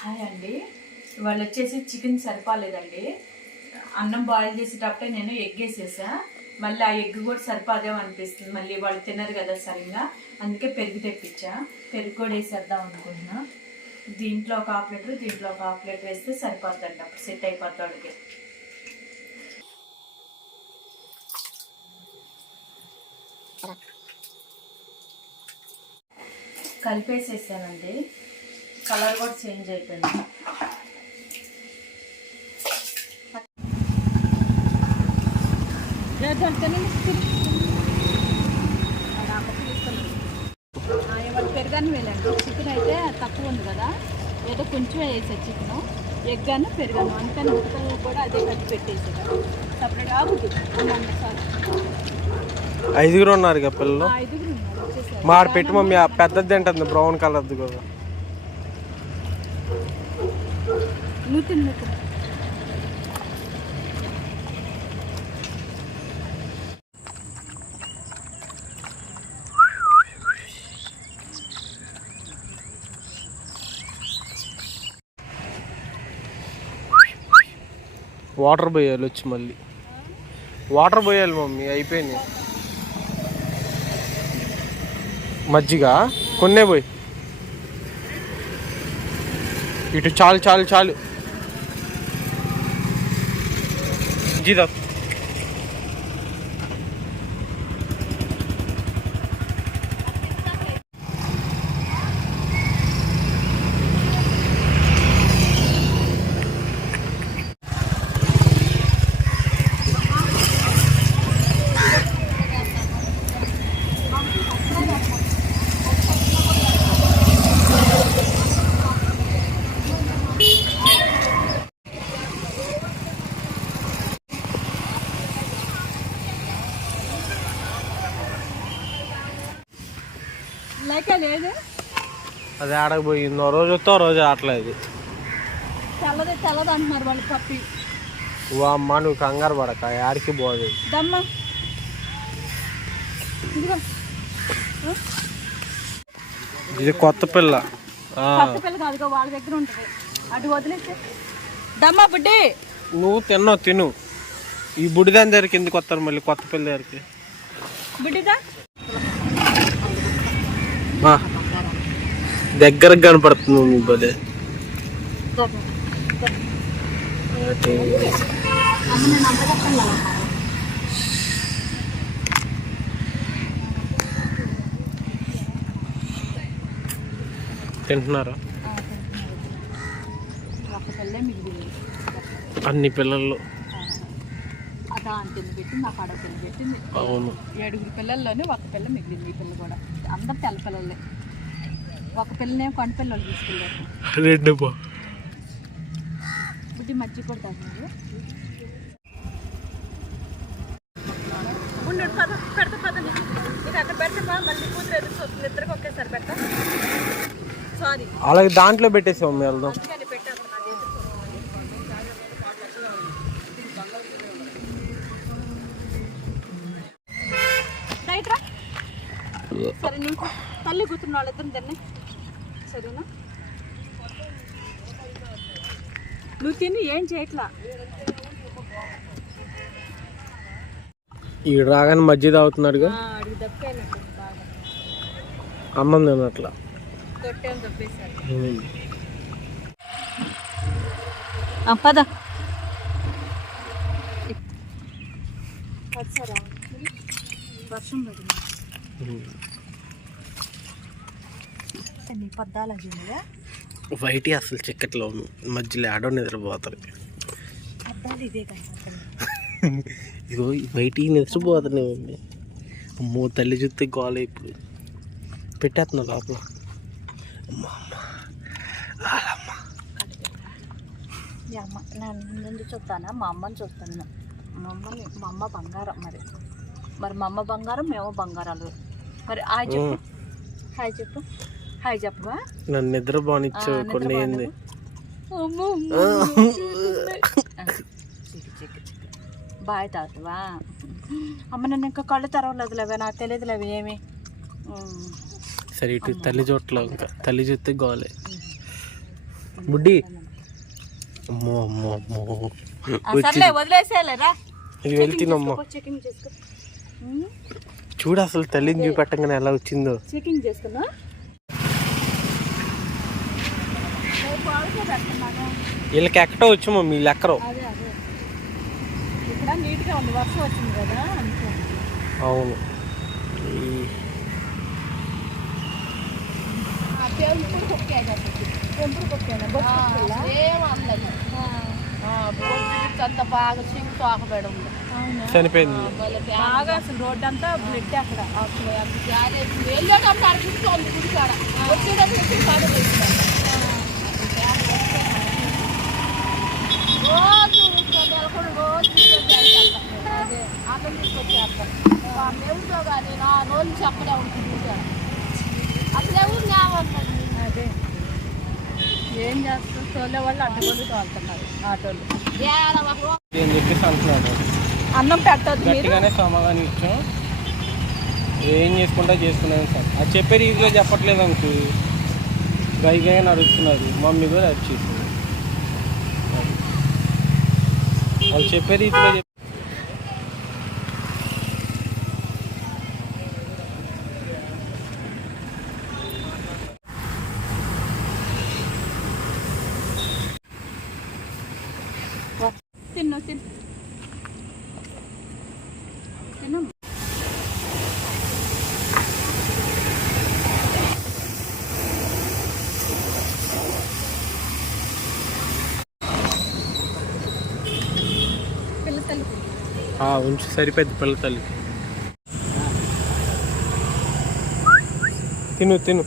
Hi అండి. ఇవాళ వచ్చేసి చికెన్ సరిపోలేదండి. అన్నం బాయిల్ చేసేటప్పుడే నేను ఎగ్ వేసేసా. మళ్ళీ ఆ ఎగ్ కూడా సరిపోదేమో అనిపిస్తుంది. మళ్ళీ వాళ్ళు తినరు కదా సరిగ్గా. అందుకే పెరుగు తెప్పించా. పెరుగు కూడా వేసేద్దాం అనుకుంటున్నా. దీంట్లో ఒక హాఫ్ లీటర్ దీంట్లో ఒక హాఫ్ లీటర్ వేస్తే సరిపోద్దండి అప్పుడు సెట్ అయిపోద్ది వాళ్ళకి. కలిపేసేసానండి. కలర్ కూడా చేంజ్ అయిపోయింది. పెరుగన్నం వేలండి చికెన్ అయితే తక్కువ ఉంది కదా. ఏదో కొంచెం వేసా చికెన్. ఎగ్ అన్న పెరుగన్నం అందుకని ఉడకలు కూడా అదే కలిపి పెట్టేసాడు సపరేట్ ఆగుతుంది అన్నం సారీ ఐదుగురు ఉన్నారు ఇక పిల్లలు. ఐదుగురు ఉన్నారు. మాడ పెట్టి మమ్మీ ఆ పెద్దది తింటుంది బ్రౌన్ కలర్ది కూడా నువ్వు తిను, నువ్వు తిను. వాటర్ పోయాలి వచ్చి మళ్ళీ. వాటర్ పోయాలి మమ్మీ అయిపోయినాయి. మజ్జిగ? కొన్నే పోయి. ఇటు చాలు చాలు చాలు. জি দত্ত అది ఆడకపోయింది రోజు వస్తే రోజు రావట్లేదు తెల్లది తెల్లది అంటున్నారు వాళ్ళు పప్పి. ఓ అమ్మ నువ్వు కంగారు పడక యాడికి పోదు. ఇది కొత్త పిల్ల. ఆ, కొత్త పిల్ల కాదుగో వాళ్ళ దగ్గర ఉంటుంది. అటు వదిలేస్తే దమ్మ బుడ్డి. నువ్వు తిన్నావు తిను. ఈ బుడిదాని దగ్గరికి ఎందుకు వస్తారు మళ్ళీ కొత్త పిల్ల దగ్గరికి? బుడ్డిదా? ఆ, దగ్గరకు కనపడుతుంది ఒకటి. తింటున్నారా? అన్ని పిల్లలు ఆ దాంట్లో పెట్టింది నాకు ఆడ పిల్ల పెట్టింది. ఏడుగురు పిల్లల్లోనే ఒక పిల్ల మిగిలింది ఈ పిల్ల కూడా. అందరు తెల్ల పిల్లలే. ఒక పిల్లనే కొండ పిల్లలు తీసుకెళ్ళారు. రెండు బా బుడ్డి మజ్జి కూడా తాగినారు పెడతా పద ఇది అక్కడ పెడితే మళ్ళీ కూతురు ఎదురు చూస్తుంది. ఇద్దరికి ఒకేసారి పెడతా. సారీ అలాగే దాంట్లో పెట్టేసి వెళ్దాం. సరే తల్లి కూతురు వాళ్ళిద్దరు తిన్నే. సరేనా? నువ్వు తిని ఏం చేయట్లా? ఈ రాగానే మధ్య తాగుతున్నాడుగా? బాగా. అన్నం ఉమ్. పద. వర్షం పడింది పద్దాల వైటి అసలు చిక్కట్లో మధ్యలో ఆడో నిద్రపోతారు. పద్దాలు ఇదే కదా ఇగో ఈ బయటికి నిద్రపోతానే మమ్మీ అమ్మో తల్లి చూస్తే గోల ఇప్పుడు పెట్టేస్తున్నా లోపల. అమ్మ నన్ను చూస్తానా? మా అమ్మని చూస్తాను మా అమ్మని మా అమ్మ బంగారం మరి. మరి మా అమ్మ బంగారం మేము బంగారాలు. మరి హాయ్ చెప్పు. హాయ్ చెప్పు. హాయ్ చెప్పవా? నన్ను నిద్ర బానిచ్చు కొన్ని ఏంది. బాయ్ తాతవా? అమ్మ నన్ను ఇంకా కళ్ళు తెరవలేదులేవే నాకు తెలియదులేవి ఏమి. ఉమ్. సరే ఇటు తల్లి చూడట్లో ఇంకా తల్లి చూస్తే గోలే. బుడ్డి. అమ్మో అమ్మో అమ్మో. సర్లే వదిలేసేయాలేరా ఇది చూడు అసలు తల్లిని చూపెట్టగానే ఎలా వచ్చిందో. చెకింగ్ చేసుకున్నా వీళ్ళకి ఎక్కడో వచ్చు మమ్మీ వీళ్ళు ఎక్కరో. అదే అదే. ఇక్కడ నీట్గా ఉంది వర్షం వచ్చింది కదా అందుకే. అవును. చనిపోయింది. బాగా అసలు రోడ్డు అంతా బ్లడ్ అక్కడ. అసలు అంత జారేసి వెళ్ళేటప్పుడు అనిపిస్తుంది గుడి కాడ వచ్చేటప్పుడు వచ్చి కాడ రోజు అదే ఎవరితో కానీ నా రోజు ఉంటుంది అసలు ఎవరు అదే ఏం చేస్తారు తోలే వాళ్ళు అడ్డగోలు తోలుతున్నారు ఆటోలు అని చెప్పేసి అంటున్నాడు అన్నం పెట్టద్దు గట్టిగానే సమాధానం ఇచ్చాం ఏం చేసుకుంటా చేసుకున్నాను సార్. అది చెప్పే రీతిలో చెప్పట్లేదు అనుకు గైగా నడుస్తున్నారు. మమ్మీ కూడా వచ్చేసింది. వాళ్ళు చెప్పే రీతిలో తిన్నా తిన్నా తిను తిను పిల్ల తల్లి ఆ, ఉంచి సరిపోద్ది పిల్ల తల్లి తిను తిను.